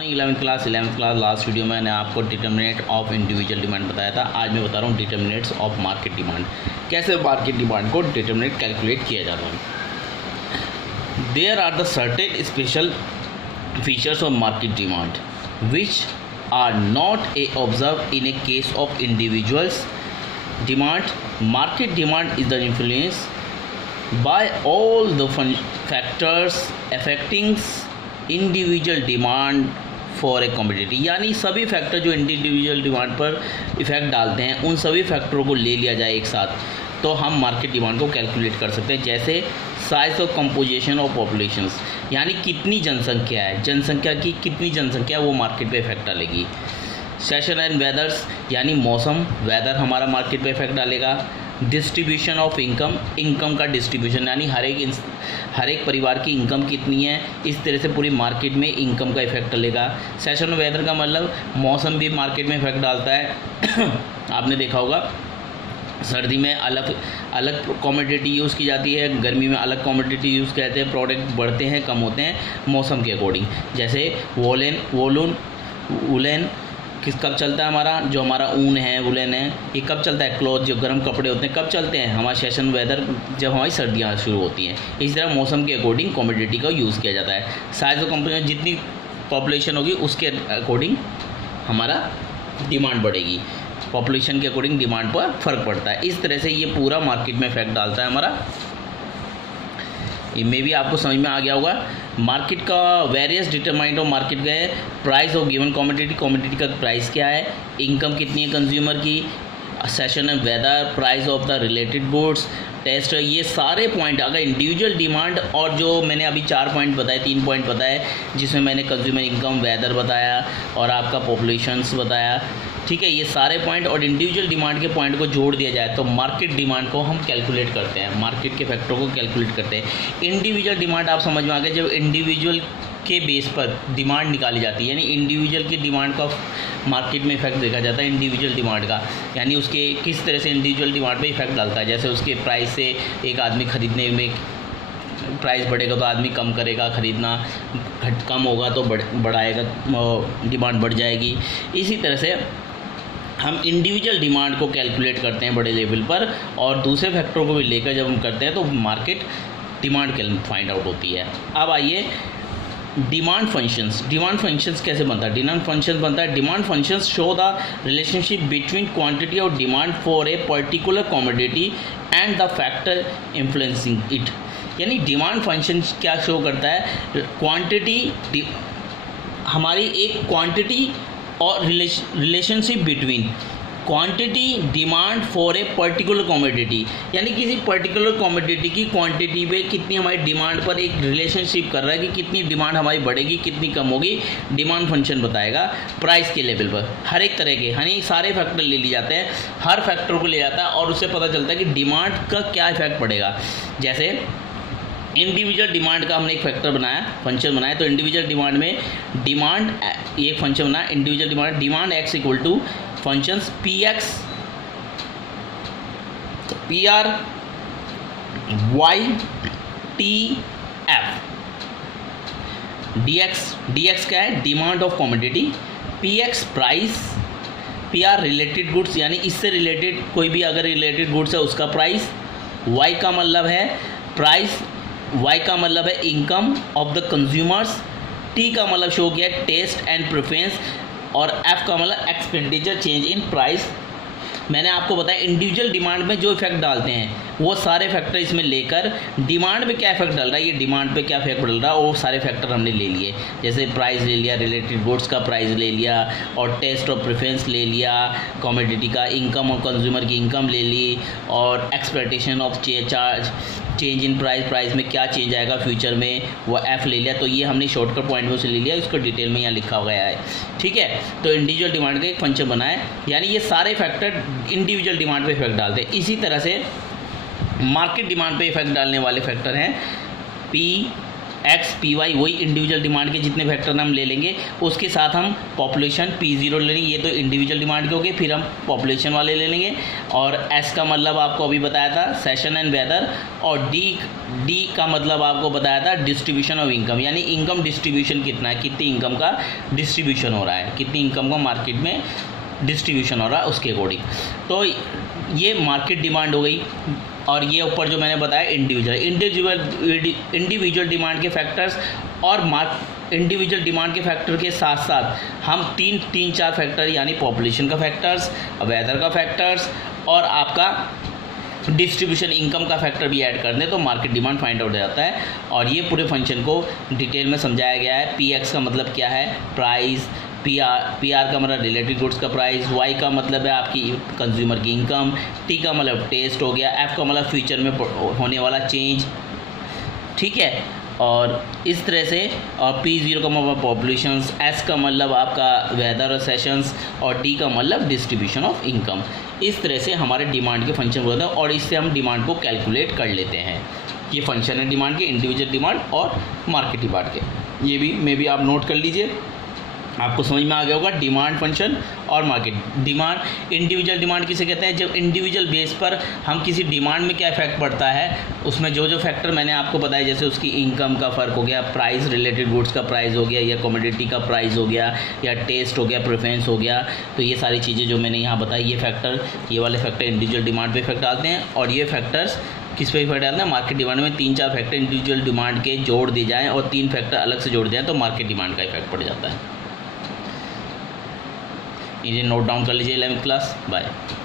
Morning 11th class last video में मैंने आपको डिटर्मिनेंट ऑफ इंडिविजुअल डिमांड बताया था। आज मैं बता रहा हूँ डिटर्मिनेंट्स ऑफ मार्केट डिमांड, कैसे मार्केट डिमांड को डिटर्मिनेट कैलकुलेट किया जाता है। There are the certain special features of market demand which are not a observe in a case of individuals demand. Market demand is the influence by all the factors affecting individual demand for a commodity, यानी सभी factor जो individual demand पर effect डालते हैं उन सभी फैक्टरों को ले लिया जाए एक साथ तो हम मार्केट डिमांड को कैलकुलेट कर सकते हैं। जैसे size of composition of populations, यानी कितनी जनसंख्या है, जनसंख्या की कितनी जनसंख्या वो मार्केट पे इफेक्ट डालेगी। सेशन एंड वेदर्स, यानी मौसम, वेदर हमारा मार्केट पे इफेक्ट डालेगा। डिस्ट्रीब्यूशन ऑफ इनकम, इनकम का डिस्ट्रीब्यूशन, यानी हर एक परिवार की इनकम कितनी है, इस तरह से पूरी मार्केट में इनकम का इफेक्ट डालेगा। सेशन वेदर का मतलब मौसम भी मार्केट में इफेक्ट डालता है। आपने देखा होगा सर्दी में अलग कमोडिटी यूज़ की जाती है, गर्मी में अलग कमोडिटी यूज़ करते हैं, प्रोडक्ट बढ़ते हैं कम होते हैं मौसम के अकॉर्डिंग। जैसे वुलन कब चलता है हमारा, जो हमारा ऊन है वुलन है, ये कब चलता है। क्लॉथ जो गर्म कपड़े होते हैं कब चलते हैं, हमारा सेशन वेदर जब हमारी सर्दियाँ शुरू होती हैं। इसी तरह मौसम के अकॉर्डिंग कमोडिटी का यूज़ किया जाता है। साइज ऑफ कंपनी, जितनी पॉपुलेशन होगी उसके अकॉर्डिंग हमारा डिमांड बढ़ेगी, पॉपुलेशन के अकॉर्डिंग डिमांड पर फ़र्क पड़ता है। इस तरह से ये पूरा मार्केट में इफेक्ट डालता है हमारा। इनमें भी आपको समझ में आ गया होगा। मार्केट का वेरियस डिटरमाइंट ऑफ मार्केट गए, price of given commodity, commodity का प्राइस क्या है, इनकम कितनी है कंज्यूमर की, season and weather, price of the related goods, taste, ये सारे पॉइंट अगर इंडिविजुअल डिमांड और जो मैंने अभी 4 पॉइंट बताए, 3 पॉइंट बताए जिसमें मैंने कंज्यूमर इनकम, वेदर बताया और आपका पॉपुलेशंस बताया, ठीक है, ये सारे पॉइंट और इंडिविजुअल डिमांड के पॉइंट को जोड़ दिया जाए तो मार्केट डिमांड को हम कैलकुलेट करते हैं, मार्केट के फैक्टरों को कैलकुलेट करते हैं। इंडिविजुअल डिमांड आप समझ में आ गए, जब इंडिविजुअल के बेस पर डिमांड निकाली जाती है, यानी इंडिविजुअल की डिमांड का मार्केट में इफेक्ट देखा जाता है। इंडिविजुअल डिमांड का यानी उसके किस तरह से इंडिविजुअल डिमांड पे इफेक्ट डालता है। जैसे उसके प्राइस से एक आदमी ख़रीदने में प्राइस बढ़ेगा तो आदमी कम करेगा ख़रीदना, कम होगा तो बढ़ाएगा, डिमांड बढ़ जाएगी। इसी तरह से हम इंडिविजुअल डिमांड को कैलकुलेट करते हैं बड़े लेवल पर और दूसरे फैक्टरों को भी लेकर जब हम करते हैं तो मार्केट डिमांड फाइंड आउट होती है। अब आइए डिमांड फंक्शंस। डिमांड फंक्शंस कैसे बनता है, डिमांड फंक्शंस बनता है, demand functions show the relationship between quantity of demand for a particular commodity and the factor influencing it. यानी डिमांड फंक्शन क्या शो करता है, क्वांटिटी, हमारी एक क्वांटिटी और relationship between quantity demand for a particular commodity, यानी किसी particular commodity की क्वांटिटी पे कितनी हमारी डिमांड पर एक रिलेशनशिप कर रहा है कि कितनी डिमांड हमारी बढ़ेगी कितनी कम होगी, डिमांड फंक्शन बताएगा। प्राइस के लेवल पर हर एक तरह के यानी सारे फैक्टर ले लिए जाते हैं, हर फैक्टर को ले जाता है और उससे पता चलता है कि डिमांड का क्या इफेक्ट पड़ेगा। जैसे इंडिविजुअल डिमांड का हमने एक फैक्टर बनाया, फंक्शन बनाया, तो इंडिविजुअल डिमांड में डिमांड ये फंक्शन बनाया, individual demand X equal to functions P X, P R Y T F, D X क्या है, demand of commodity, P X price, P R related goods, यानी इससे रिलेटेड कोई भी अगर रिलेटेड गुड्स है उसका प्राइस, वाई का मतलब है प्राइस, वाई का मतलब है income of the consumers, T का मतलब शो किया है टेस्ट एंड प्रेफरेंस और एफ का मतलब एक्सपेंडिचर चेंज इन प्राइस। मैंने आपको बताया इंडिविजुअल डिमांड में जो इफेक्ट डालते हैं वो सारे फैक्टर इसमें लेकर डिमांड पे क्या इफेक्ट डाल रहा है, ये डिमांड पे क्या इफेक्ट डाल रहा है वो सारे फैक्टर हमने ले लिए। जैसे प्राइस ले लिया, रिलेटेड गुड्स का प्राइस ले लिया और टेस्ट और प्रेफरेंस ले लिया, कमोडिटी का इनकम और कंज्यूमर की इनकम ले ली और expectation of change in price में क्या चेंज आएगा फ्यूचर में वो एफ ले लिया। तो ये हमने शॉर्टकट पॉइंट में से ले लिया, इसको डिटेल में यहाँ लिखा गया है, ठीक है। तो इंडिविजुअल डिमांड का एक फंक्शन बनाए, यानी ये सारे फैक्टर इंडिविजुअल डिमांड पे इफेक्ट डालते हैं। इसी तरह से मार्केट डिमांड पे इफेक्ट डालने वाले फैक्टर हैं पी, एक्स पी वाई वही इंडिविजुअल डिमांड के जितने फैक्टर हम ले लेंगे, उसके साथ हम पॉपुलेशन P0 ले लेंगे, ये तो इंडिविजुअल डिमांड के हो गए, फिर हम पॉपुलेशन वाले ले लेंगे। और एस का मतलब आपको अभी बताया था सेशन एंड वेदर, और डी का मतलब आपको बताया था डिस्ट्रीब्यूशन ऑफ इनकम, यानी इनकम डिस्ट्रीब्यूशन कितना है, कितनी इनकम का डिस्ट्रीब्यूशन हो रहा है, कितनी इनकम का मार्केट में डिस्ट्रीब्यूशन हो रहा है उसके अकॉर्डिंग। तो ये मार्केट डिमांड हो गई। और ये ऊपर जो मैंने बताया इंडिविजुअल डिमांड के फैक्टर्स, और इंडिविजुअल डिमांड के फैक्टर के साथ साथ हम तीन चार फैक्टर यानी पॉपुलेशन का फैक्टर्स, वेदर का फैक्टर्स और आपका डिस्ट्रीब्यूशन इनकम का फैक्टर भी ऐड कर दें तो मार्केट डिमांड फाइंड आउट हो जाता है। और ये पूरे फंक्शन को डिटेल में समझाया गया है। Px का मतलब क्या है, प्राइस, PR का मतलब रिलेटेड गुड्स का प्राइस, Y का मतलब है आपकी कंज्यूमर की इनकम, T का मतलब टेस्ट हो गया, F का मतलब फ्यूचर में होने वाला चेंज, ठीक है। और इस तरह से, और P0 का मतलब पॉपुलेशंस, S का मतलब आपका वेदर और सेशंस, और D का मतलब डिस्ट्रीब्यूशन ऑफ इनकम। इस तरह से हमारे डिमांड के फंक्शन होते हैं और इससे हम डिमांड को कैलकुलेट कर लेते हैं। ये फंक्शन है डिमांड के, इंडिविजुअल डिमांड और मार्केट डिमांड के। ये भी मे बी आप नोट कर लीजिए, आपको समझ में आ गया होगा। डिमांड फंक्शन और मार्केट डिमांड, इंडिविजुअल डिमांड किसे कहते हैं, जब इंडिविजुअल बेस पर हम किसी डिमांड में क्या इफेक्ट पड़ता है, उसमें जो फैक्टर मैंने आपको बताया, जैसे उसकी इनकम का फ़र्क हो गया, प्राइस रिलेटेड गुड्स का प्राइस हो गया, या कमोडिटी का प्राइस हो गया, या टेस्ट हो गया, प्रेफरेंस हो गया। तो ये सारी चीज़ें जो मैंने यहाँ बताई, ये फैक्टर, ये वाले फैक्टर इंडिविजुअल डिमांड पर इफेक्ट डालते हैं। और ये फैक्टर्स किस पे इफेक्ट डालते हैं, मार्केट डिमांड में 3-4 फैक्टर इंडिविजुअल डिमांड के जोड़ दिए जाएँ और 3 फैक्टर अलग से जोड़ दिए जाएँ तो मार्केट डिमांड का इफेक्ट पड़ जाता है। इन्हें नोट डाउन कर लीजिए 11वीं क्लास। बाय।